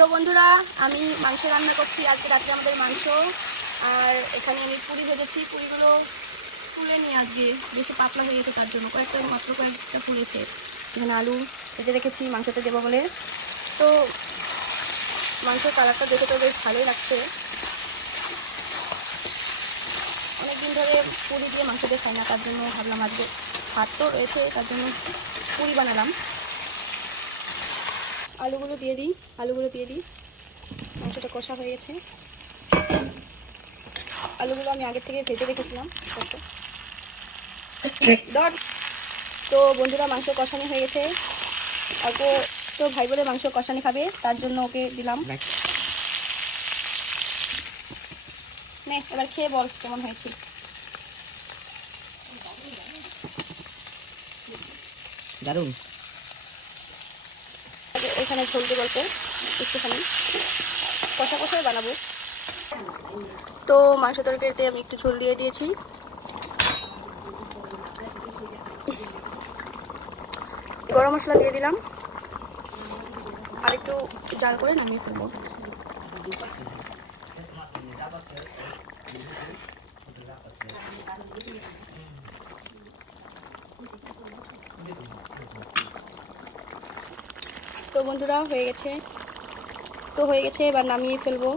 তো বন্ধুরা, আমি মাংস রান্না করছি। আজকে রাত্রে আমাদের মাংস। আর এখানে আমি পুরি ভেজেছি। পুরিগুলো ফুলে নিয়ে আজকে বেশি পাতলা হয়ে গেছে, তার জন্য কয়েকটা ফুলেছে। এখানে আলু ভেজে রেখেছি মাংসতে দেবো বলে। তো মাংসের কালারটা দেখে তো বেশ ভালোই লাগছে। অনেকদিন ধরে পুরি দিয়ে মাংস দিয়ে খাই না, তার জন্য ভাবলাম আজকে ভাত তো রয়েছে, তার জন্য পুরি বানালাম। আলুগুলো দিয়ে দিই। মাংসটা কষা হয়ে গেছে। আলুগুলো আমি আগে থেকে ভেজে রেখেছিলাম। তো বন্ধুরা, মাংস কষানি হয়ে গেছে। অল্প তো ভাই বলে মাংস কষানি খাবে, তার জন্য ওকে দিলাম। নে, এবার খেয়ে বল কেমন হয়েছে। দারুণ। এখানে ঝোলতে বলতে একটুখানি কষাই বানাবো। তো মাংস তরকারিতে আমি একটু ঝোল দিয়ে দিয়েছি। গরম মশলা দিয়ে দিলাম, আর একটু জাল করে নামিয়ে ফেলবো। তো বন্ধুরা, হয়ে গেছে, এবার নামিয়ে ফেলবো।